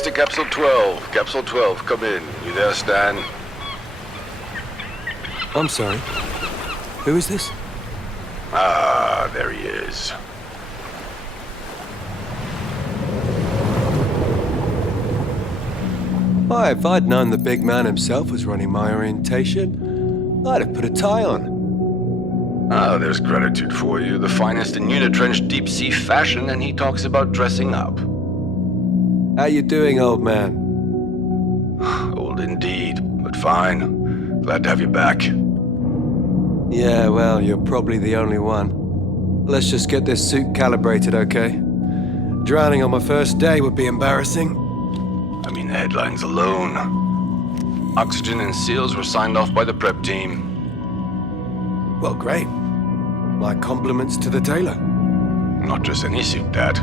Request to Capsule 12. Capsule 12, come in. You there, Stan? I'm sorry. Who is this? Ah, there he is. Why, if I'd known the big man himself was running my orientation, I'd have put a tie on. Ah, there's gratitude for you. The finest in unitrenched deep-sea fashion, and he talks about dressing up. How you doing, old man? Old indeed, but fine. Glad to have you back. Yeah, well, you're probably the only one. Let's just get this suit calibrated, okay? Drowning on my first day would be embarrassing. I mean, the headlines alone. Oxygen and seals were signed off by the prep team. Well, great. My compliments to the tailor. Not just any suit, Dad.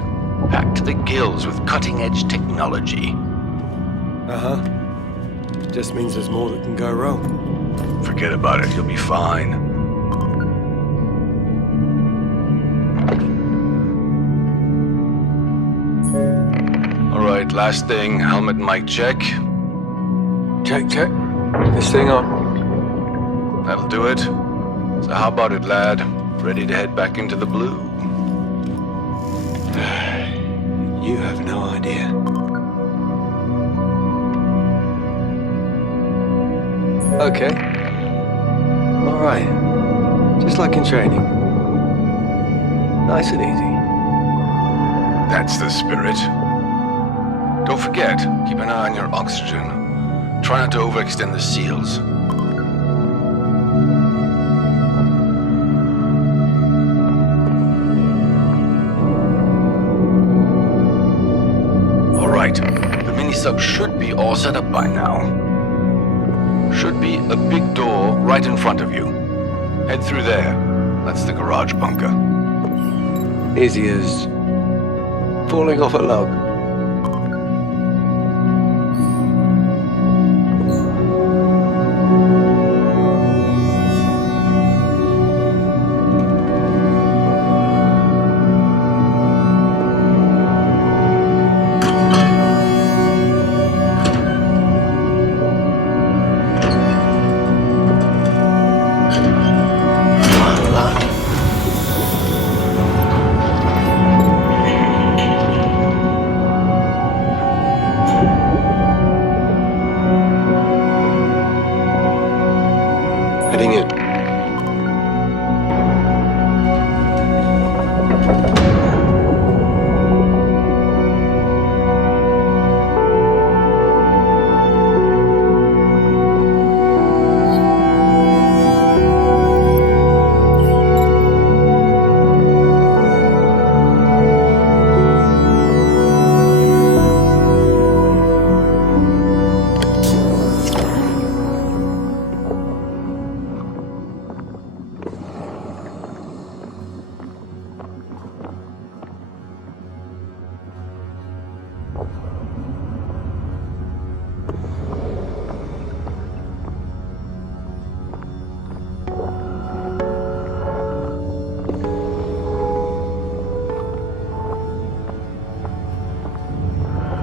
Packed to the gills with cutting-edge technology. Uh-huh. Just means there's more that can go wrong. Forget about it, you'll be fine. Alright, last thing, helmet and mic check. Check. This thing on. That'll do it. So how about it, lad? Ready to head back into the blue? You have no idea. Okay. All right. Just like in training. Nice and easy. That's the spirit. Don't forget, keep an eye on your oxygen. Try not to overextend the seals. The mini-sub should be all set up by now. Should be a big door right in front of you. Head through there. That's the garage bunker. Easy as falling off a log. Heading in.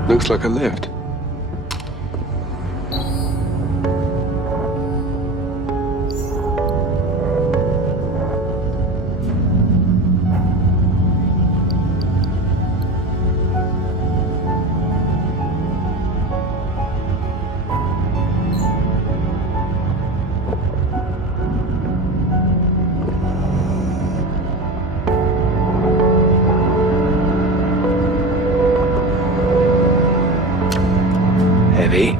Looks like a lift. Heavy.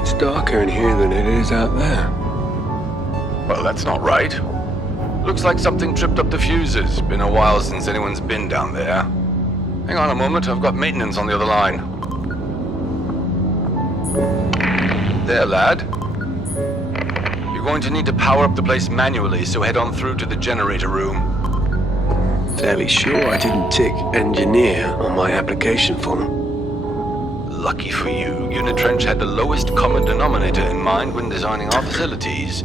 It's darker in here than it is out there. Well, that's not right. Looks like something tripped up the fuses. Been a while since anyone's been down there. Hang on a moment, I've got maintenance on the other line. There, lad. You're going to need to power up the place manually, so head on through to the generator room. Fairly sure I didn't tick engineer on my application form. Lucky for you, Unitrench had the lowest common denominator in mind when designing our facilities.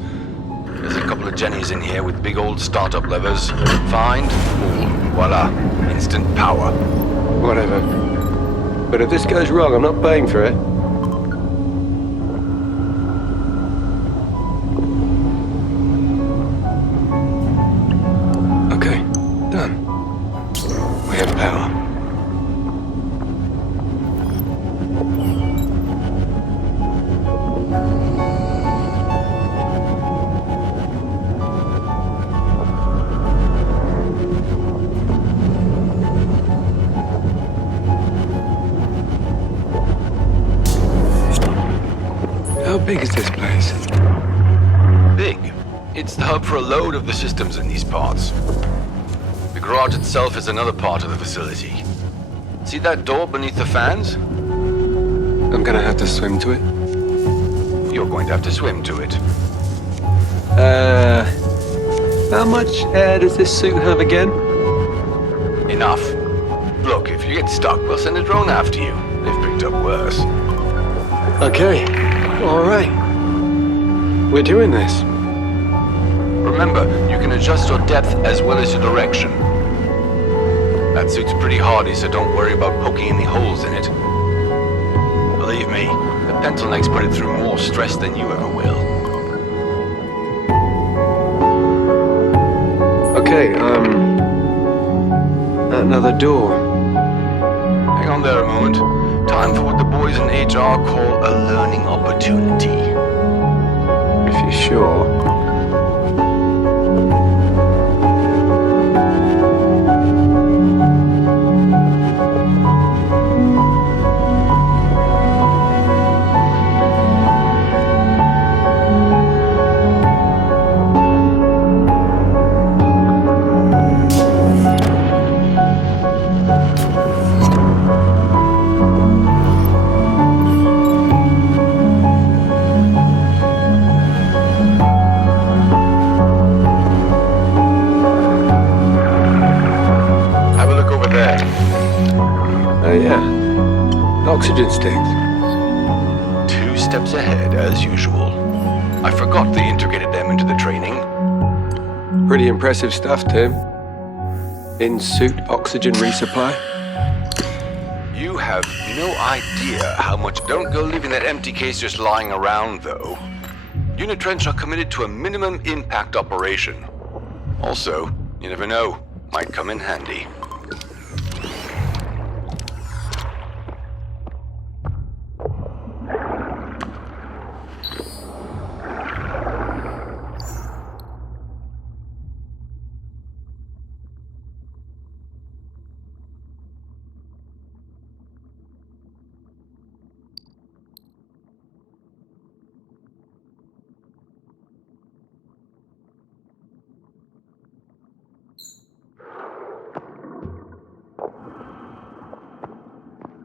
There's a couple of Jennies in here with big old startup levers. Find, pull, voila, instant power. Whatever. But if this goes wrong, I'm not paying for it. Okay, done. We have power. How big is this place? Big. It's the hub for a load of the systems in these parts. The garage itself is another part of the facility. See that door beneath the fans? I'm gonna have to swim to it. You're going to have to swim to it. How much air does this suit have again? Enough. Look, if you get stuck, we'll send a drone after you. They've picked up worse. Okay, all right. We're doing this. Remember, you can adjust your depth as well as your direction. That suit's pretty hardy, so don't worry about poking any holes in it. Believe me, the pencil necks put it through more stress than you ever will. Okay, another door. Hang on there a moment. Time for what the boys in HR call a learning opportunity. If you're sure. Oxygen sticks. 2 steps ahead, as usual. I forgot they integrated them into the training. Pretty impressive stuff, Tim. In-suit oxygen resupply. You have no idea how much... Don't go leaving that empty case just lying around, though. Unitrench are committed to a minimum impact operation. Also, you never know. Might come in handy.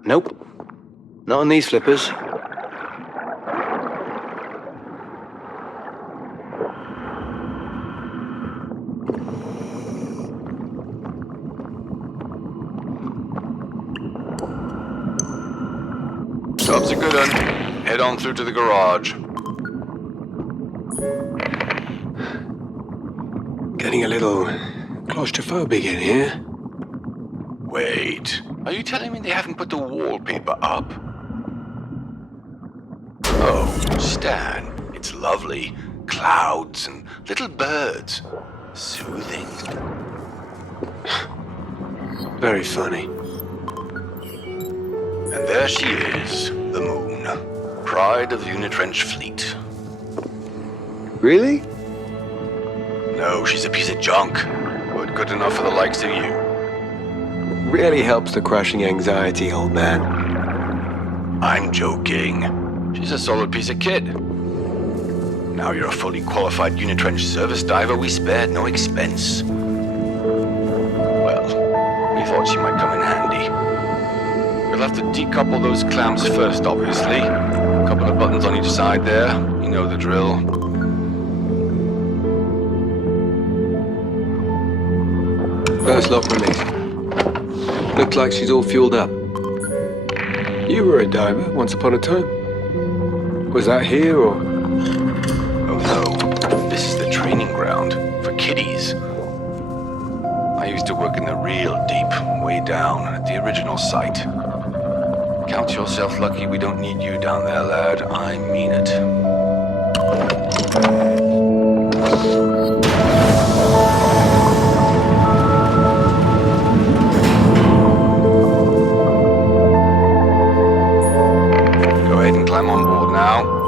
Nope. Not on these flippers. Job's a good one. Head on through to the garage. Getting a little claustrophobic in here. Wait. Are you telling me they haven't put the wallpaper up? Oh, Stan. It's lovely. Clouds and little birds. Soothing. Very funny. And there she is, the moon. Pride of the Unitrench fleet. Really? No, she's a piece of junk. But good enough for the likes of you. Really helps the crushing anxiety, old man. I'm joking. She's a solid piece of kit. Now you're a fully qualified Unitrench service diver, we spared no expense. Well, we thought she might come in handy. We'll have to decouple those clamps first, obviously. A couple of buttons on each side there. You know the drill. First lock release. Looks like she's all fueled up. You were a diver once upon a time. Was that here or? Oh no, this is the training ground for kiddies. I used to work in the real deep, way down at the original site. Count yourself lucky we don't need you down there, lad. I mean it. Go ahead and climb on board now.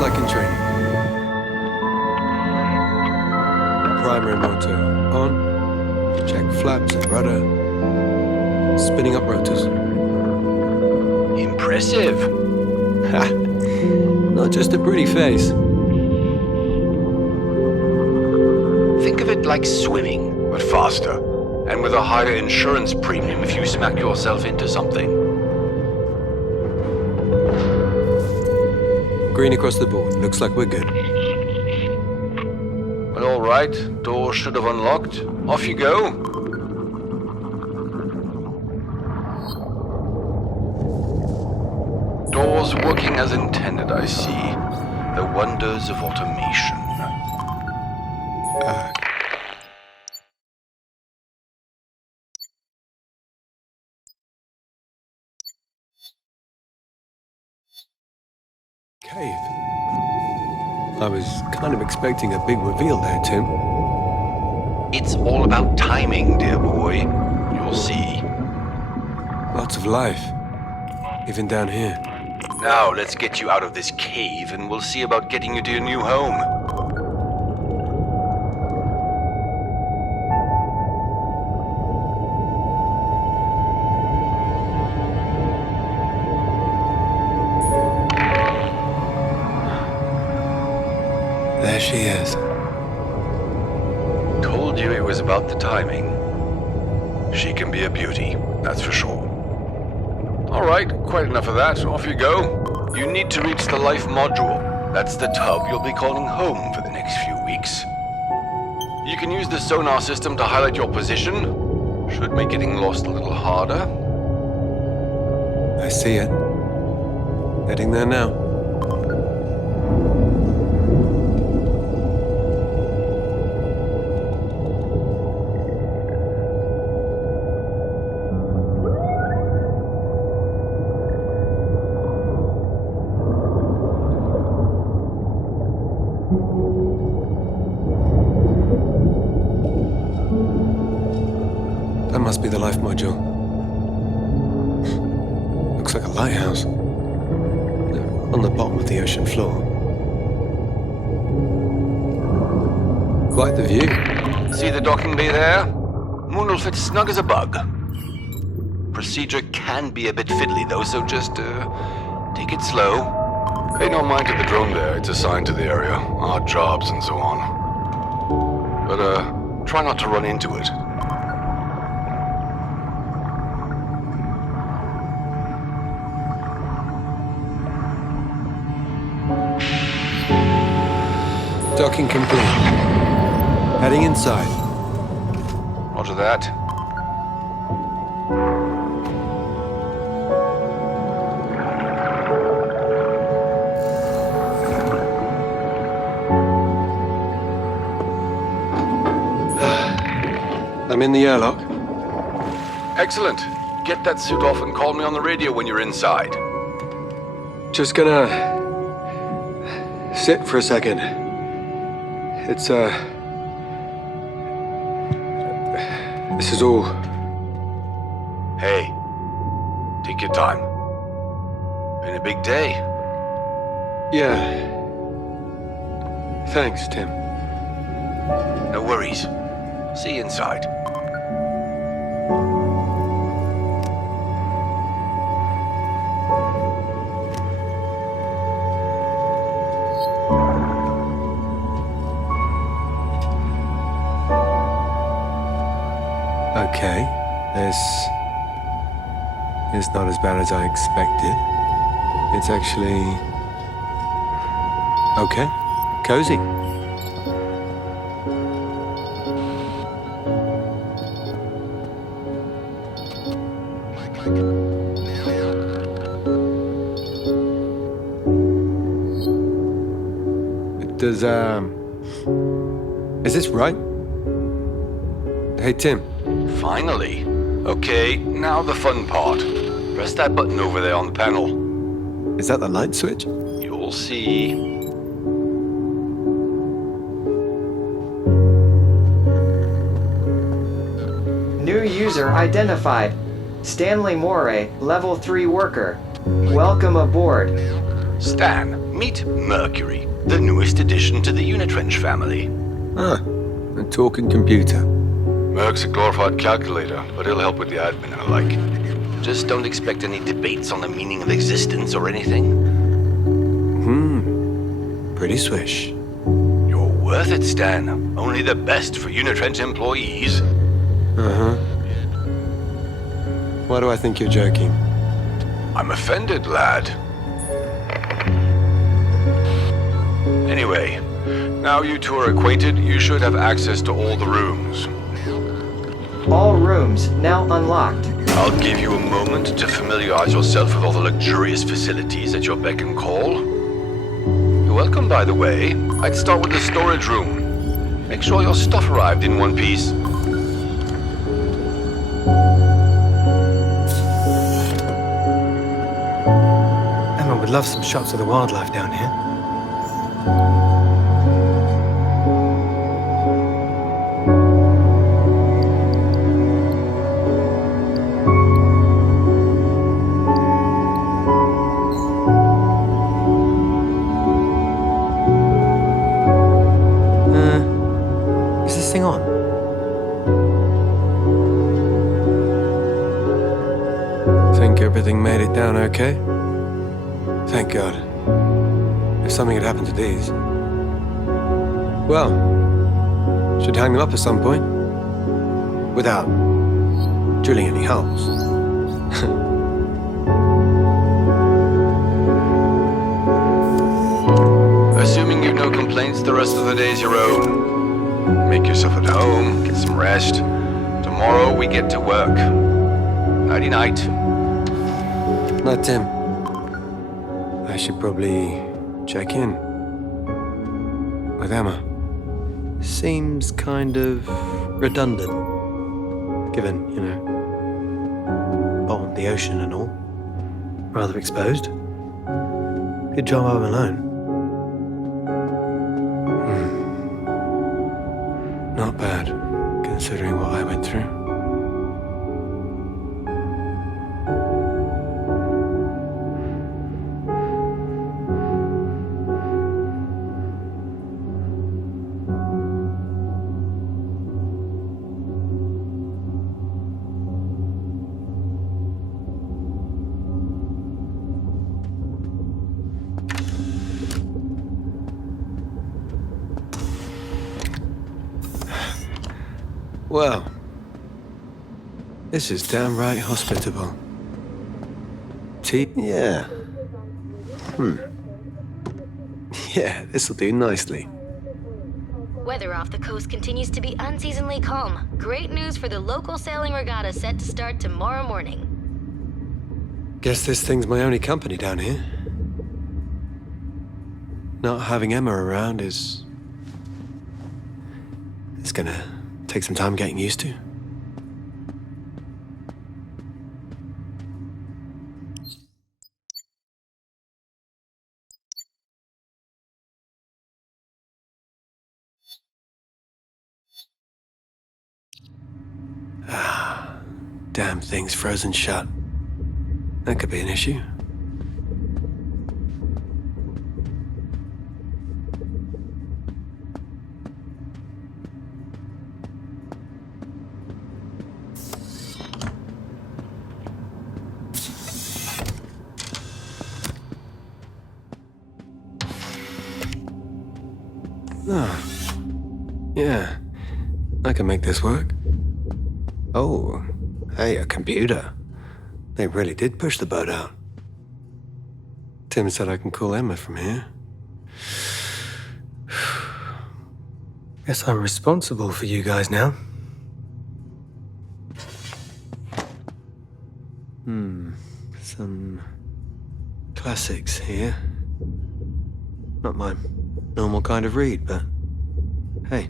Like in training. Primary motor on. Check flaps and rudder. Spinning up rotors. Impressive. Ha! Not just a pretty face. Think of it like swimming, but faster. And with a higher insurance premium if you smack yourself into something. Green across the board. Looks like we're good. Well, all right. Door should have unlocked. Off you go. Doors working as intended, I see. The wonders of automation. Cave. I was kind of expecting a big reveal there, Tim. It's all about timing, dear boy. You'll see. Lots of life. Even down here. Now, let's get you out of this cave, and we'll see about getting you to your new home. There she is. Told you it was about the timing. She can be a beauty, that's for sure. All right, quite enough of that. Off you go. You need to reach the life module. That's the tub you'll be calling home for the next few weeks. You can use the sonar system to highlight your position. Should make getting lost a little harder. I see it. Heading there now. That must be the life module. Looks like a lighthouse. On the bottom of the ocean floor. Quite the view. See the docking bay there? Moon will fit snug as a bug. Procedure can be a bit fiddly though, so just take it slow. Pay no mind to the drone there, it's assigned to the area. Odd jobs and so on. But try not to run into it. Docking complete. Heading inside. Roger that. I'm in the airlock. Excellent. Get that suit off and call me on the radio when you're inside. Just gonna sit for a second. It's this is all. Hey, take your time. Been a big day. Yeah. Thanks, Tim. No worries. See you inside. Okay. This is not as bad as I expected. It's actually okay, cozy. Is this right? Hey, Tim. Finally. Okay, now the fun part. Press that button over there on the panel. Is that the light switch? You'll see. New user identified. Stanley Moray, level 3 worker. Welcome aboard. Stan, meet Mercury, the newest addition to the Unitrench family. Ah, a talking computer. Merc's a glorified calculator, but he'll help with the admin and the like. Just don't expect any debates on the meaning of existence or anything. Pretty swish. You're worth it, Stan. Only the best for Unitrench employees. Uh-huh. Why do I think you're joking? I'm offended, lad. Anyway, now you two are acquainted, you should have access to all the rooms. All rooms now unlocked. I'll give you a moment to familiarize yourself with all the luxurious facilities at your beck and call. You're welcome, by the way. I'd start with the storage room. Make sure your stuff arrived in one piece. Emma would love some shots of the wildlife down here. Is this thing on? Think everything made it down okay? Thank God. If something had happened to these. Well, should hang them up at some point. Without drilling any holes. Assuming you've no complaints, the rest of the day's your own. Make yourself at home, get some rest. Tomorrow we get to work. Nighty-night. Night, Tim. I should probably check in with Emma. Seems kind of redundant, given, bottom of the ocean and all. Rather exposed. Good job I'm alone. Not bad, considering what I went through. Well, this is downright hospitable. Tea? Yeah. Yeah, this'll do nicely. Weather off the coast continues to be unseasonably calm. Great news for the local sailing regatta set to start tomorrow morning. Guess this thing's my only company down here. Not having Emma around is... It's gonna take some time getting used to. Damn thing's frozen shut. That could be an issue. Oh, yeah, I can make this work. Oh, Hey, a computer. They really did push the boat out. Tim said I can call Emma from here. Guess I'm responsible for you guys now. Some classics here. Not my normal kind of read, but hey,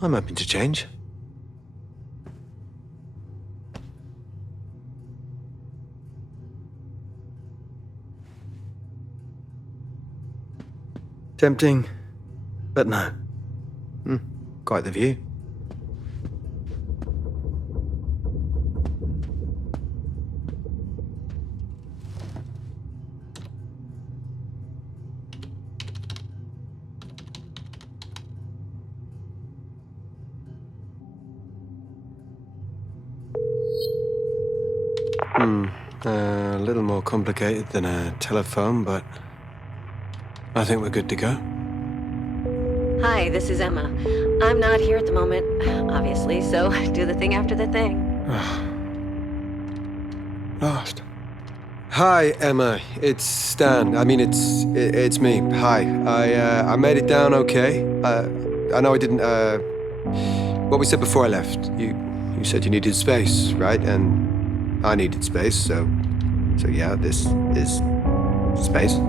I'm open to change. Tempting, but no. Quite the view. A little more complicated than a telephone, but I think we're good to go. Hi, this is Emma. I'm not here at the moment, obviously, so do the thing after the thing. Lost. Hi, Emma. It's Stan. I mean, it's me. Hi. I made it down okay. I know I didn't, what we said before I left. You said you needed space, right? And I needed space, so yeah, this is space.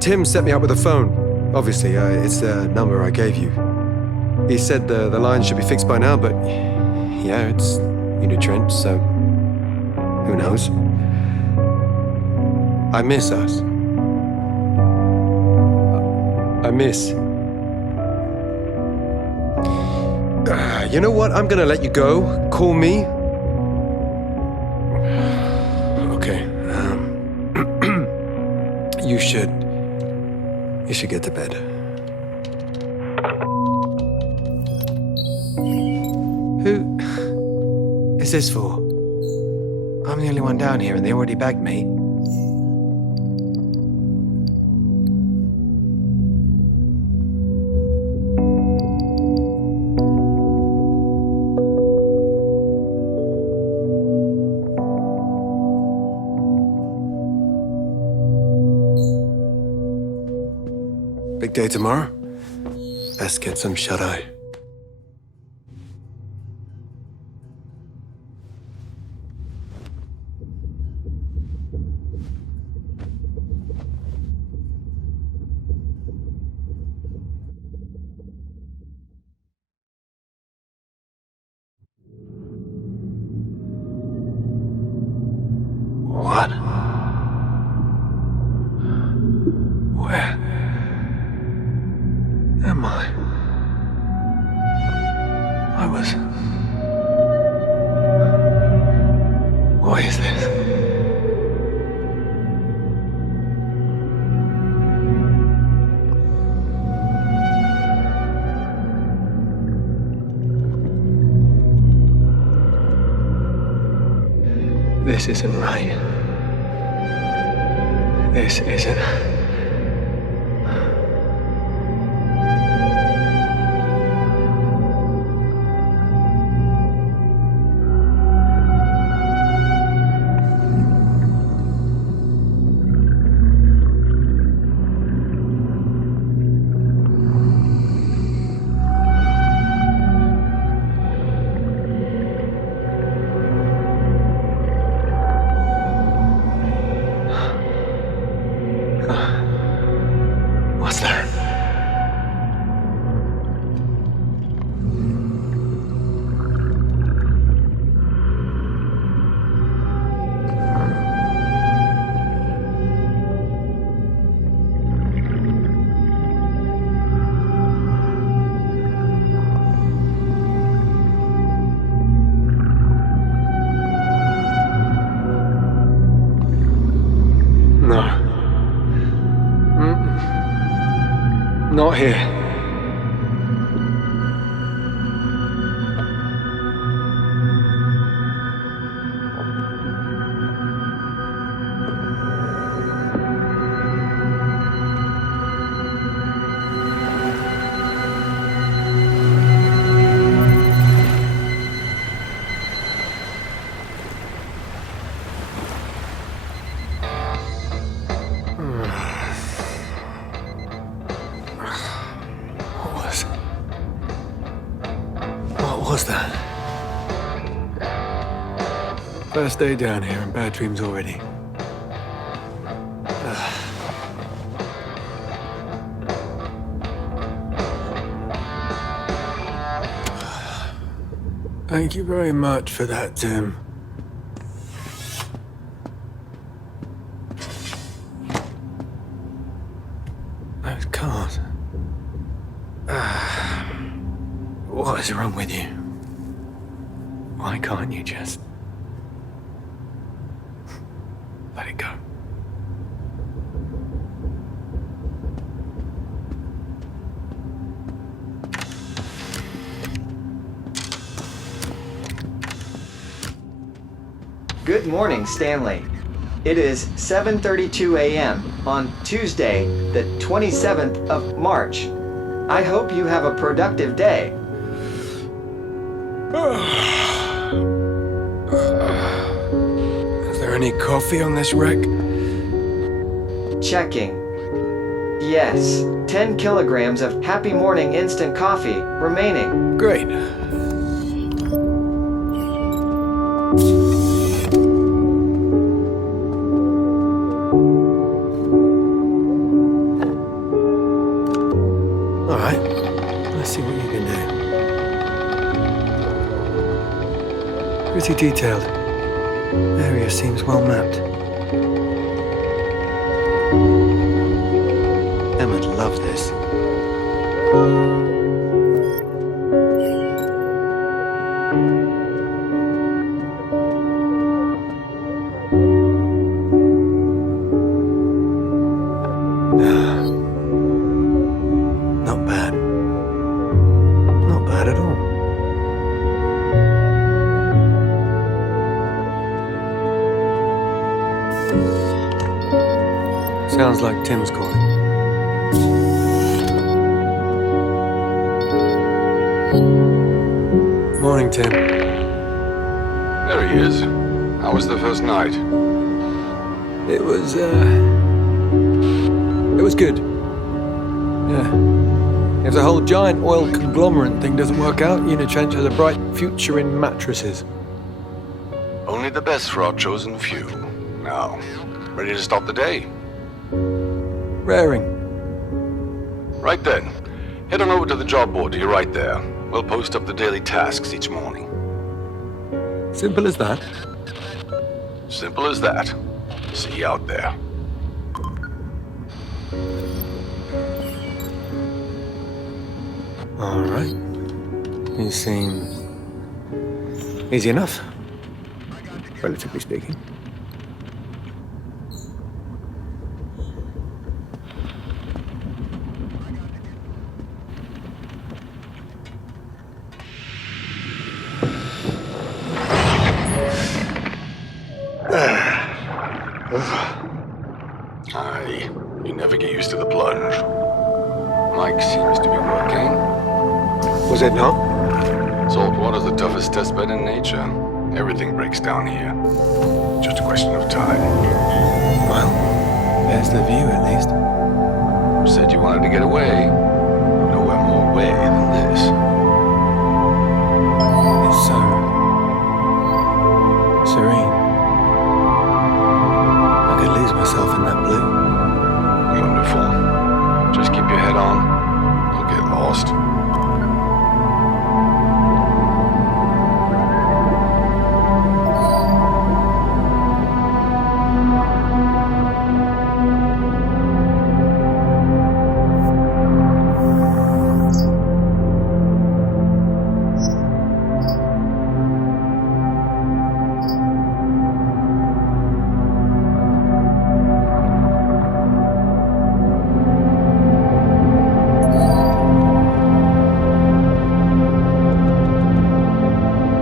Tim set me up with a phone. Obviously, it's the number I gave you. He said the line should be fixed by now, but yeah, it's Unitrent, so who knows? I miss us. I miss. You know what? I'm gonna let you go. Call me. Okay. You should get to bed. Who is this for? I'm the only one down here and they already bagged me. Big day tomorrow. Best get some shut-eye. What? Where am I? Why is this? This isn't right. This isn't. What's there? No. Not here. First day down here and bad dreams already. Thank you very much for that, Tim. Those cars. What is wrong with you? Why can't you just let it go? Good morning, Stanley. It is 7:32 a.m. on Tuesday, the 27th of March. I hope you have a productive day. Is there any coffee on this wreck? Checking. Yes, 10 kilograms of Happy Morning instant coffee remaining. Great. All right, let's see what you can do. Pretty detailed. Area seems well mapped. Emma'd love this. Not bad. Not bad at all. Sounds like Tim's calling. Morning, Tim. There he is. How was the first night? It was good. Yeah. If the whole giant oil conglomerate thing doesn't work out, Unitrench has a bright future in mattresses. Only the best for our chosen few. Now, ready to start the day? Raring. Right then. Head on over to the job board to your right there. We'll post up the daily tasks each morning. Simple as that. Simple as that. See you out there. All right. You seem easy enough, relatively speaking. You never get used to the plunge. Mike seems to be working. Was it not? Salt water's the toughest testbed in nature. Everything breaks down here. Just a question of time. Well, there's the view at least. Said you wanted to get away. Nowhere more away than this. It's so serene. I could lose myself in that blue. Wonderful. Just keep your head on. You'll get lost.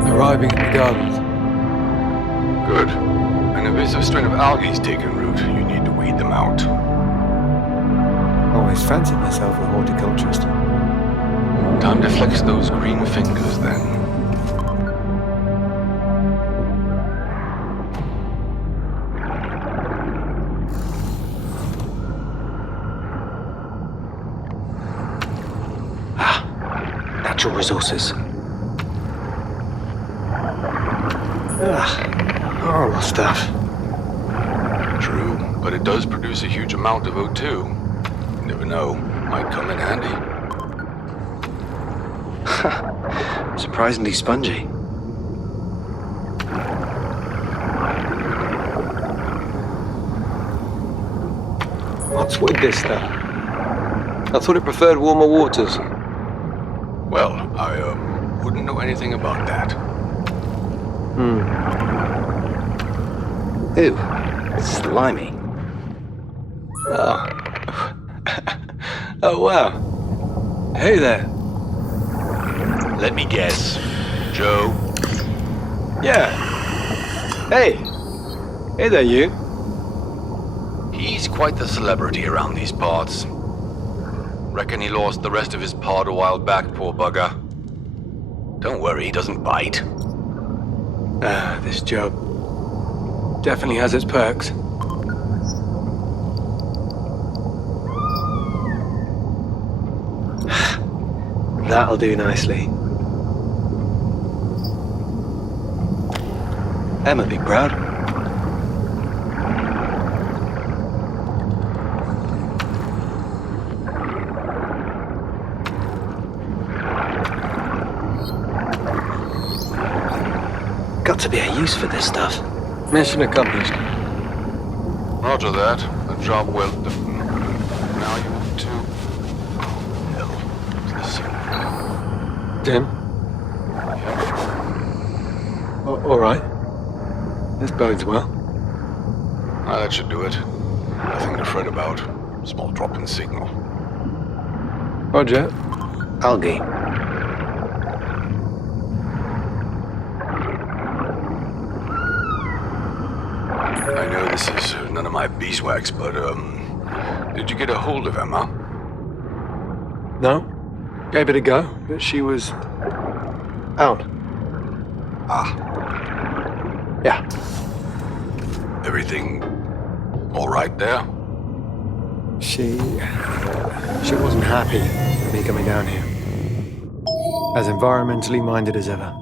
Arriving at the gardens. Good. An invasive strain of algae's taken root. You need to weed them out. Always fancied myself a horticulturist. Time to flex those green fingers, then. Natural resources. Horrible stuff. True, but it does produce a huge amount of O2. You never know. Might come in handy. Surprisingly spongy. What's with this stuff? I thought it preferred warmer waters. Well, I wouldn't know anything about that. Ew, slimy. Oh. Oh, wow. Hey there. Let me guess. Joe? Yeah. Hey. Hey there, you. He's quite the celebrity around these parts. Reckon he lost the rest of his pod a while back, poor bugger. Don't worry, he doesn't bite. This job definitely has its perks. That'll do nicely. Emma be proud. Got to be a use for this stuff. Mission accomplished. Roger that. A job well done. Now you want to... Hell, what's this? Tim? All right. This bodes well. Ah, that should do it. Nothing to fret about. Small drop in signal. Roger. Algae. I know this is none of my beeswax, but, did you get a hold of Emma? No. Gave it a go, but she was out. Ah. Yeah. Everything all right there? She wasn't happy with me coming down here. As environmentally minded as ever.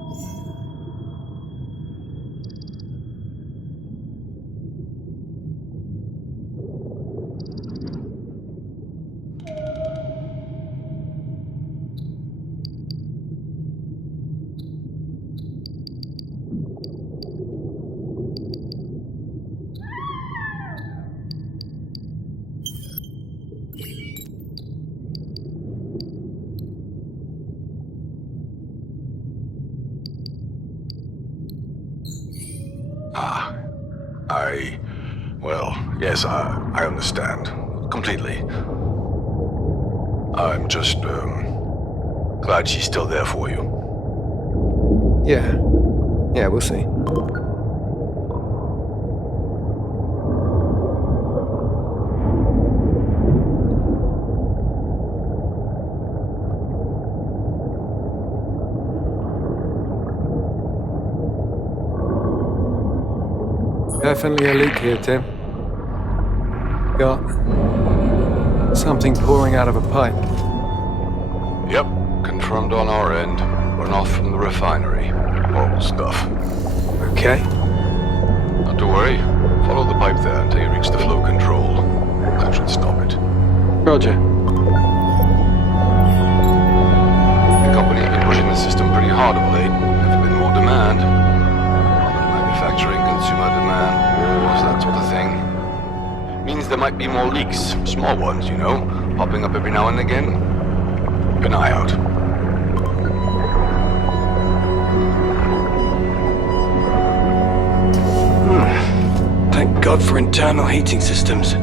Yes, I understand. Completely. I'm just, glad she's still there for you. Yeah. Yeah, we'll see. Definitely a leak here, Tim. Got something pouring out of a pipe. Yep, confirmed on our end. Runoff from the refinery. Horrible stuff. Okay. Not to worry. Follow the pipe there until you reach the flow control. That should stop it. Roger. The company has been pushing the system pretty hard of late. Never been more demand. Modern manufacturing, consumer demand, wars, that sort of thing. Means there might be more leaks. Small ones, you know, popping up every now and again. Keep an eye out. Thank God for internal heating systems.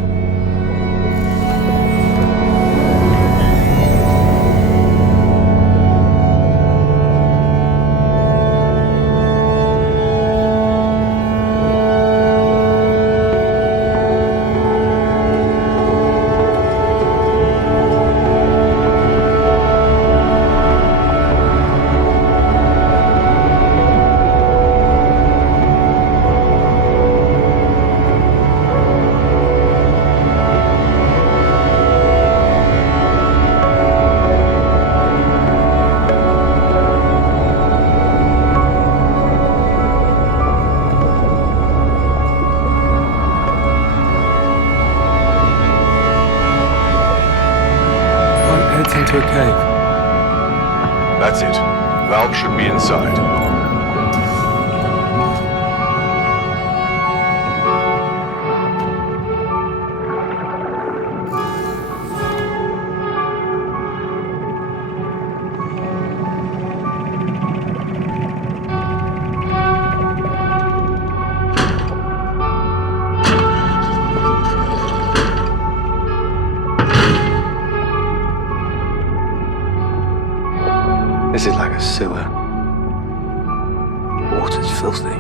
That's it. Valve should be inside. This is like a sewer. Water's filthy.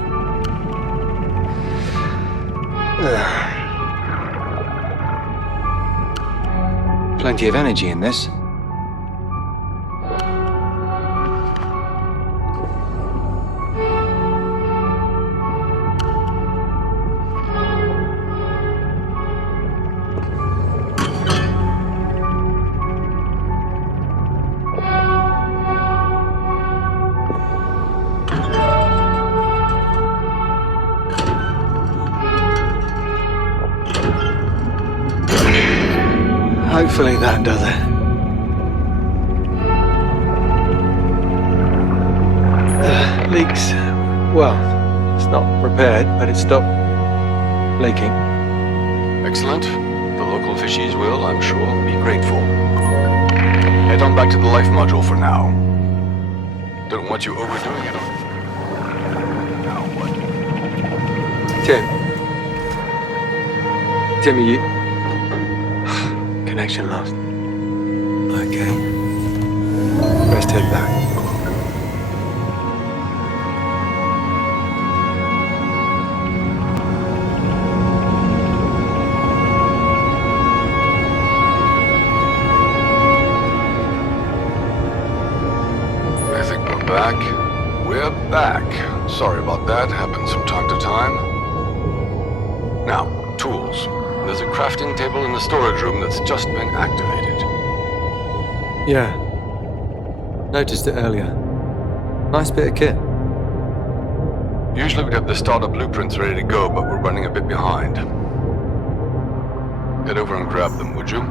Plenty of energy in this. Hopefully that does it. Leaks. Well, it's not repaired, but it stopped leaking. Excellent. The local fishies will, I'm sure, be grateful. Head on back to the life module for now. Don't want you overdoing it. Now what? Timmy, you... Connection lost. Okay. Best head back. I think we're back. We're back. Sorry about that. Happens from time to time. Now, tools. There's a crafting table in the storage room that's just been activated. Yeah. Noticed it earlier. Nice bit of kit. Usually we'd have the starter blueprints ready to go, but we're running a bit behind. Head over and grab them, would you?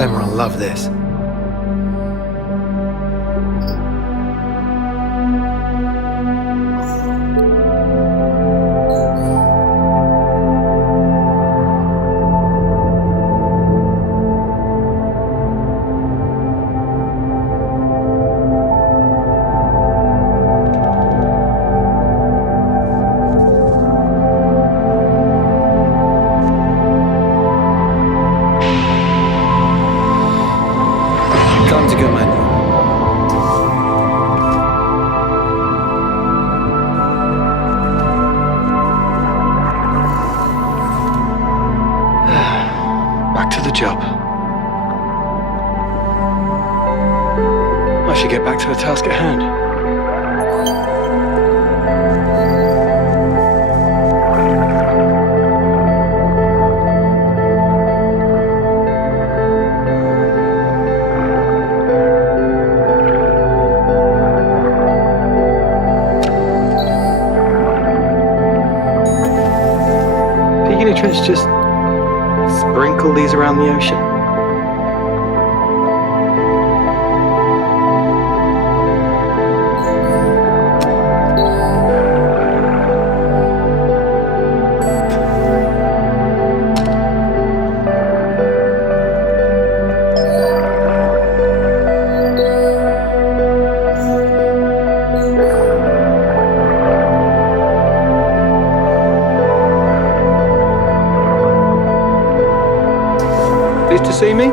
Emma will love this. Time to go manual. Back to the job. I should get back to the task at hand. Trench just sprinkle these around the ocean. Pleased to see me?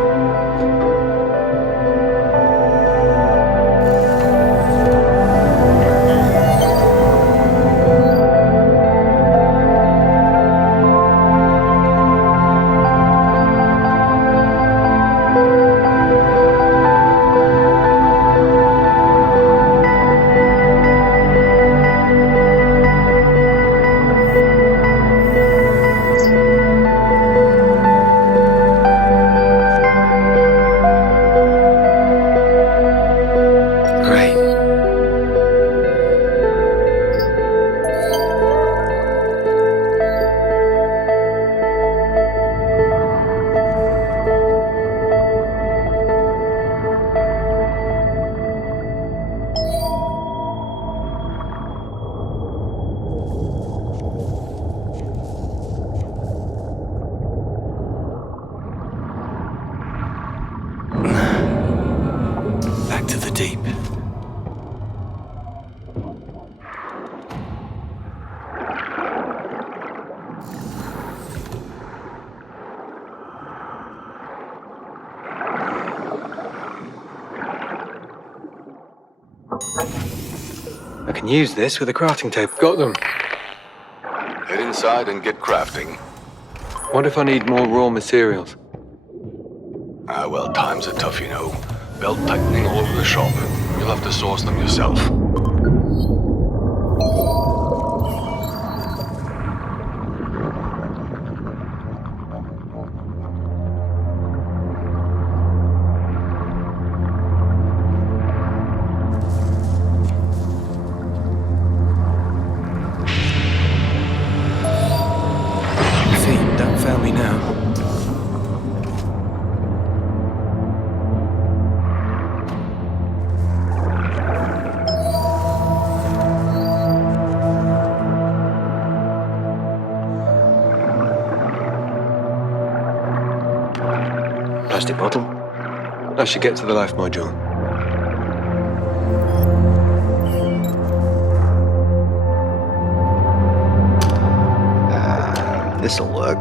I can use this with a crafting table. Got them. Head inside and get crafting. What if I need more raw materials? Well, times are tough, you know. Belt tightening all over the shop. You'll have to source them yourself. Feet, don't fail me now. Plastic bottle. I should get to the life module. This'll work.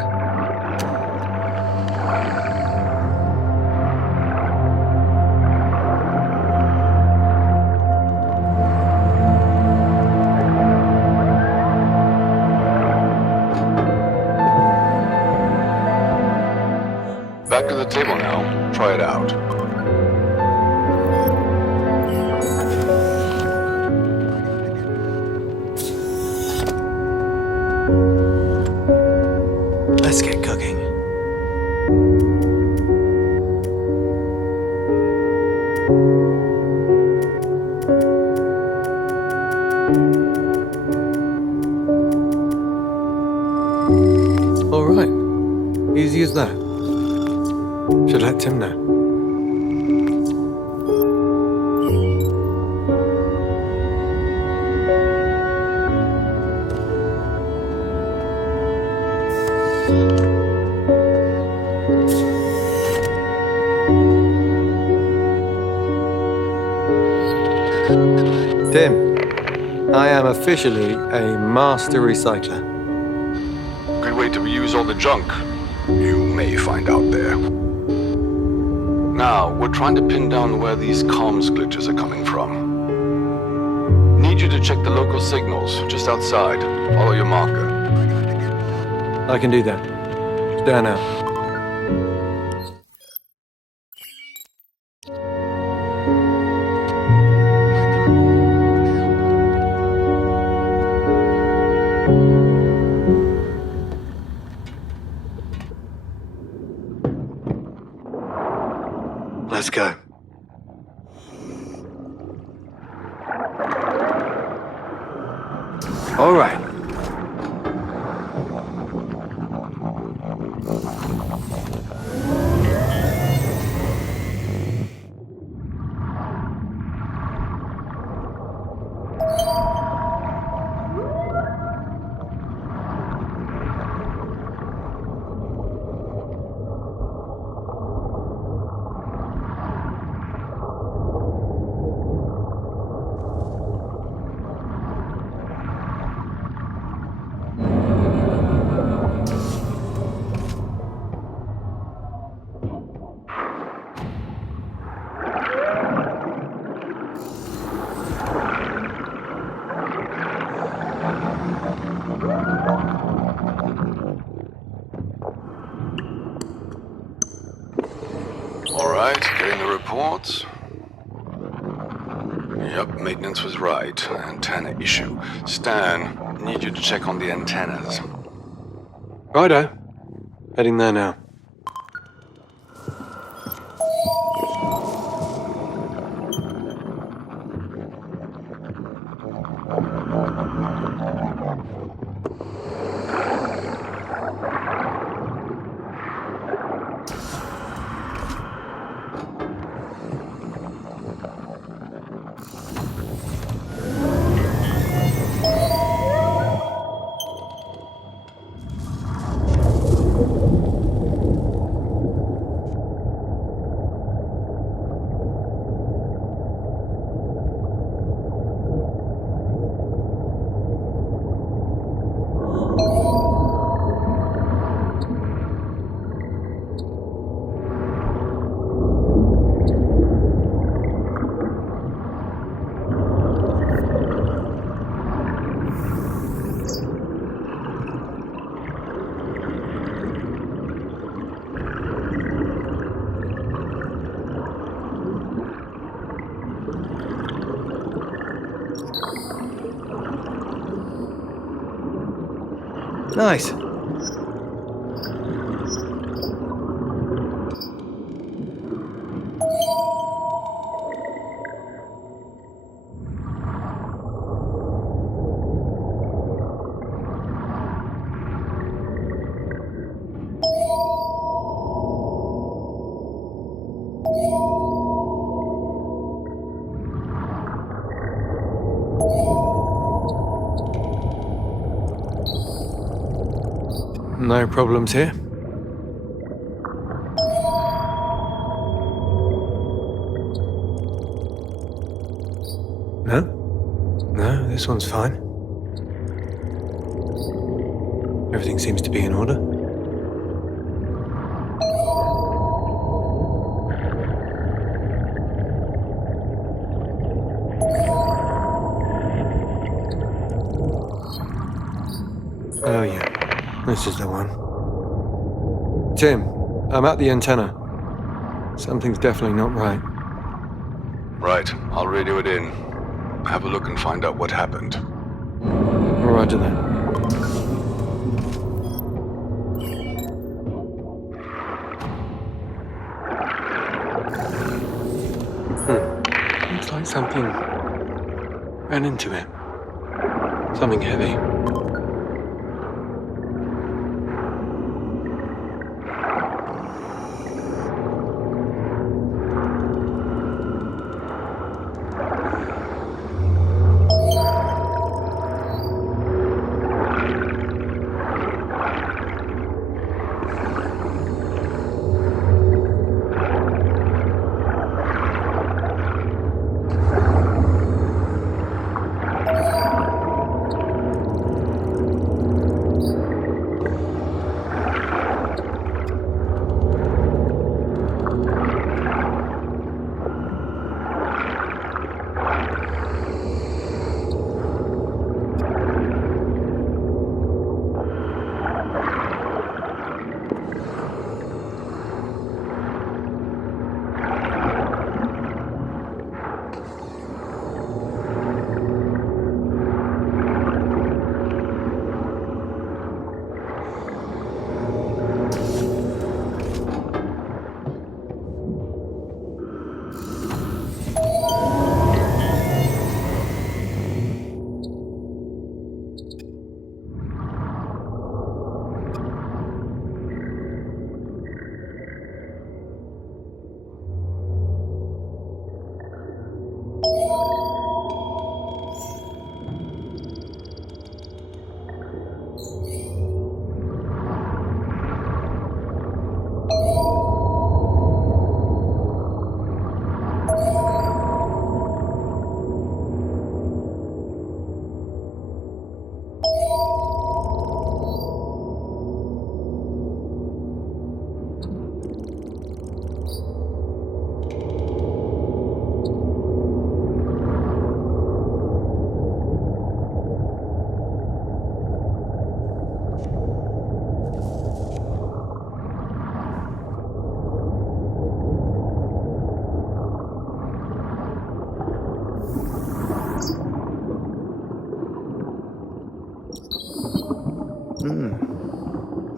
Back to the table now. Try it out. Let's get cooking. All right. Easy as that. Should let Tim know. Tim, I am officially a master recycler. Good way to reuse all the junk you may find out there. Now, we're trying to pin down where these comms glitches are coming from. Need you to check the local signals just outside. Follow your marker. I can do that. Stand out. Let's go. All right. Alright, getting the reports. Yep, maintenance was right. Antenna issue. Stan, need you to check on the antennas. Righto. Heading there now. Nice. No problems here. No? No, this one's fine. Everything seems to be in order. Oh yeah. This is the one. Tim, I'm at the antenna. Something's definitely not right. Right, I'll radio it in. Have a look and find out what happened. Roger that. Looks like something ran into it. Something heavy.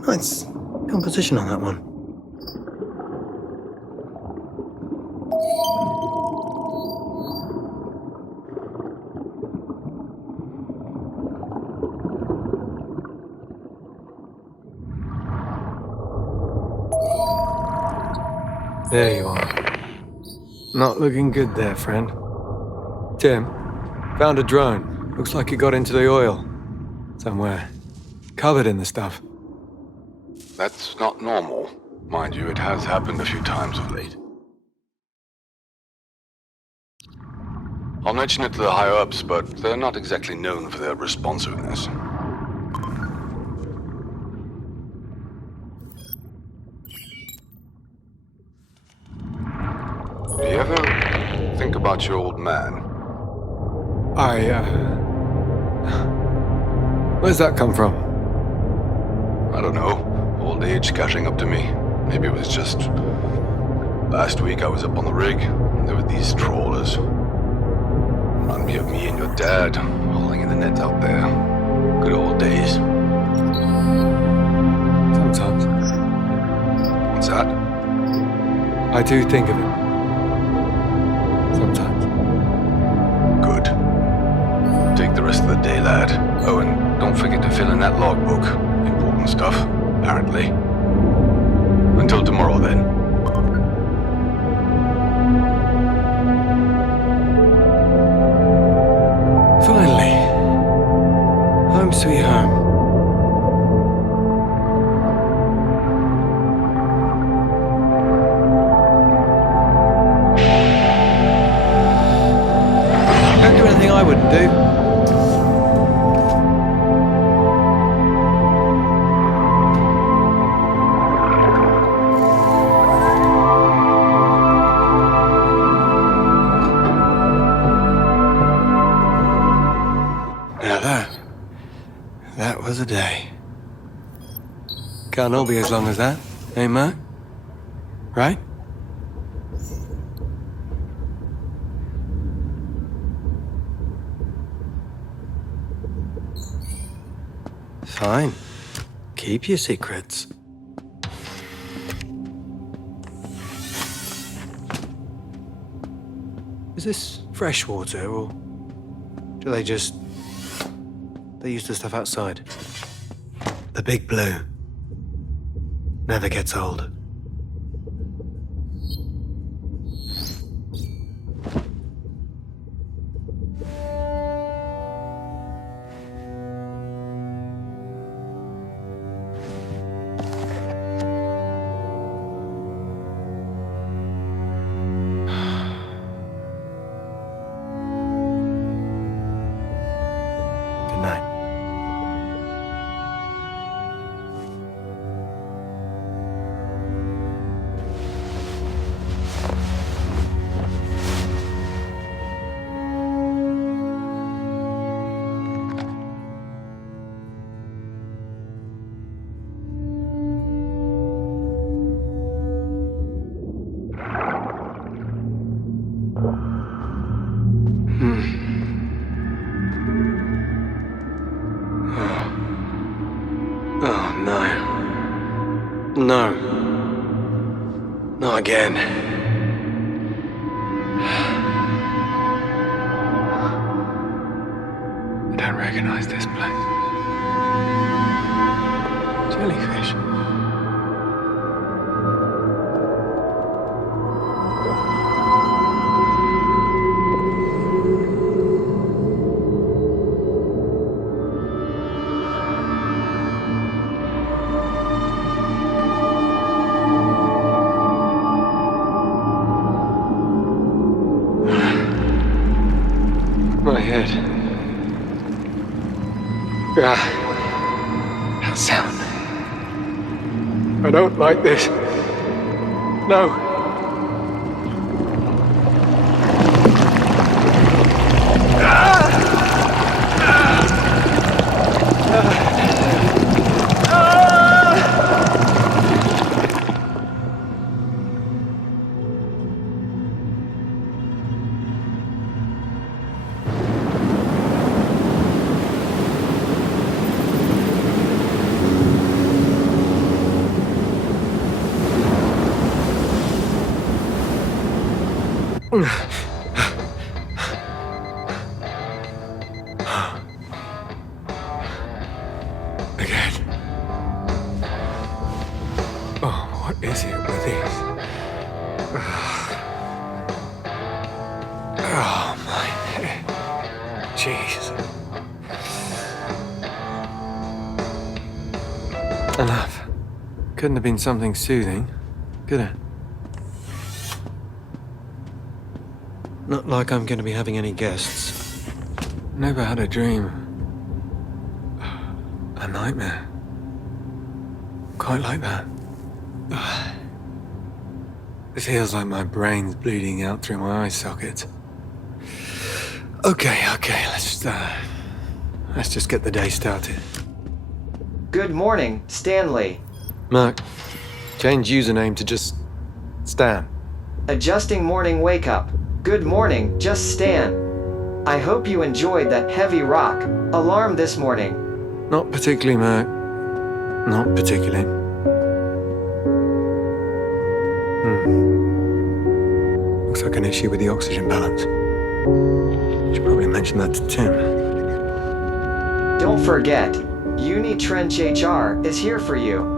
Nice composition on that one. There you are. Not looking good there, friend. Tim, found a drone. Looks like it got into the oil. Somewhere. Covered in the stuff. That's not normal. Mind you, it has happened a few times of late. I'll mention it to the higher-ups, but they're not exactly known for their responsiveness. Do you ever think about your old man? Where's that come from? I don't know. Old age catching up to me. Maybe it was just... Last week I was up on the rig, and there were these trawlers. Remind me of me and your dad, hauling in the net out there. Good old days. Sometimes. What's that? I do think of him. Sometimes. Good. Take the rest of the day, lad. Oh, and don't forget to fill in that logbook. Important stuff, apparently. Until tomorrow, then. Finally. Home sweet home. Don't do anything I wouldn't do. Now that was a day. Can't all be as long as that, eh, Mark? Right? Fine. Keep your secrets. Is this fresh water, or do they use the stuff outside? The big blue never gets old. Good night. Oh, no. No. Not again. I don't recognize this place. Jellyfish. My head. That sound. I don't like this. No. Again. Oh, what is it with these? Oh, my head. Jeez. Enough. Couldn't have been something soothing, could it? Not like I'm going to be having any guests. Never had a dream. A nightmare. Quite like that. It feels like my brain's bleeding out through my eye sockets. Okay, let's just get the day started. Good morning, Stanley. Mark, change username to just Stan. Adjusting morning wake up. Good morning, just Stan. I hope you enjoyed that heavy rock alarm this morning. Not particularly, Mark. Not particularly. Looks like an issue with the oxygen balance. Should probably mention that to Tim. Don't forget, Unitrench HR is here for you.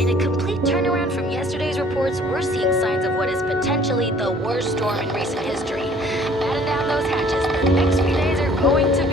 In a complete turnaround from yesterday's reports, we're seeing signs of what is potentially the worst storm in recent history. Batten down those hatches. The next few days are going